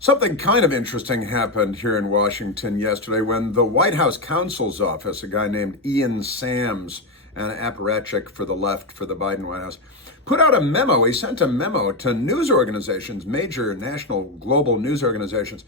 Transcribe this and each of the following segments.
Something kind of interesting happened here in Washington yesterday when the White House counsel's office, a guy named Ian Sams, an apparatchik for the left for the Biden White House, put out a memo. He sent a memo to news organizations, major national global news organizations,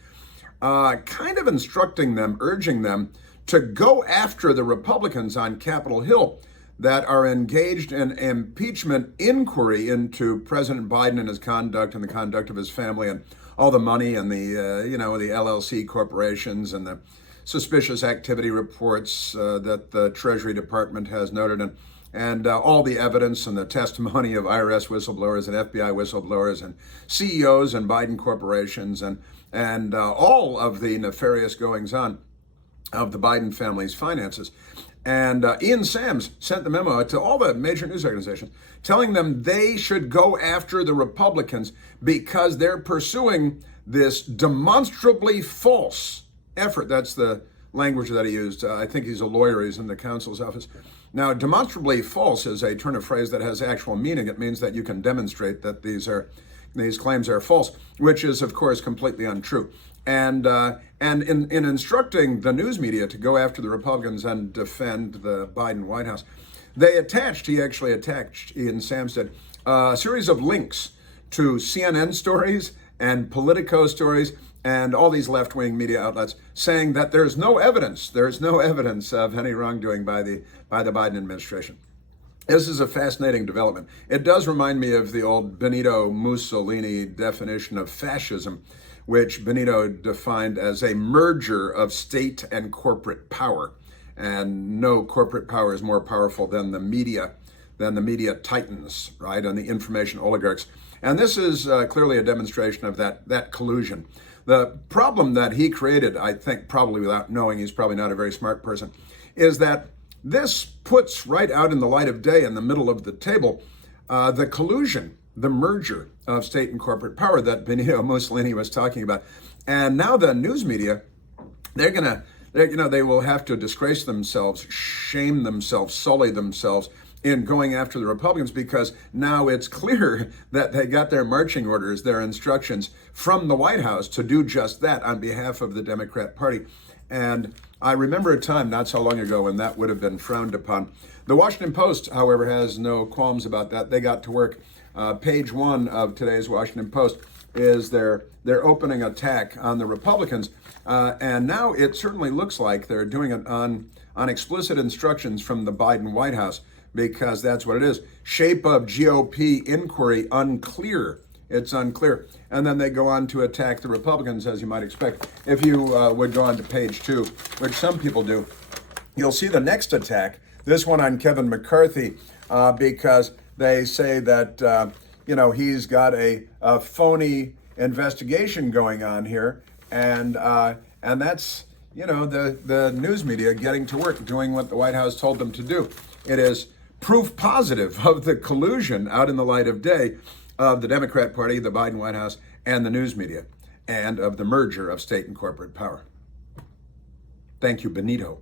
kind of instructing them, urging them to go after the Republicans on Capitol Hill that are engaged in impeachment inquiry into President Biden and his conduct and the conduct of his family and all the money and the LLC corporations and the suspicious activity reports that the Treasury Department has noted, and all the evidence and the testimony of IRS whistleblowers and FBI whistleblowers and CEOs and Biden corporations and all of the nefarious goings on of the Biden family's finances. And Ian Sams sent the memo to all the major news organizations telling them they should go after the Republicans because they're pursuing this demonstrably false effort. That's the language that he used. I think he's a lawyer. He's in the counsel's office. Now, demonstrably false is a turn of phrase that has actual meaning. It means that you can demonstrate that these claims are false, which is, of course, completely untrue. And in instructing the news media to go after the Republicans and defend the Biden White House, he actually attached, Ian Sams did, a series of links to CNN stories and Politico stories and all these left-wing media outlets saying that there's no evidence of any wrongdoing by the Biden administration. This is a fascinating development. It does remind me of the old Benito Mussolini definition of fascism, which Benito defined as a merger of state and corporate power. And no corporate power is more powerful than the media titans, right, and the information oligarchs. And this is clearly a demonstration of that collusion. The problem that he created, I think probably without knowing, he's probably not a very smart person, is that this puts right out in the light of day in the middle of the table the collusion, the merger of state and corporate power that Benito Mussolini was talking about. And now the news media, they will have to disgrace themselves, shame themselves, sully themselves in going after the Republicans, because now it's clear that they got their marching orders, their instructions from the White House to do just that on behalf of the Democrat Party. And I remember a time not so long ago when that would have been frowned upon. The Washington Post, however, has no qualms about that. They got to work. Page 1 of today's Washington Post is their opening attack on the Republicans. And now it certainly looks like they're doing it on explicit instructions from the Biden White House, because that's what it is. Shape of GOP inquiry unclear. It's unclear. And then they go on to attack the Republicans, as you might expect. If you would go on to page 2, which some people do, you'll see the next attack, this one on Kevin McCarthy, because they say that, he's got a phony investigation going on here. And that's, the news media getting to work, doing what the White House told them to do. It is proof positive of the collusion out in the light of day of the Democrat Party, the Biden White House, and the news media, and of the merger of state and corporate power. Thank you, Benito.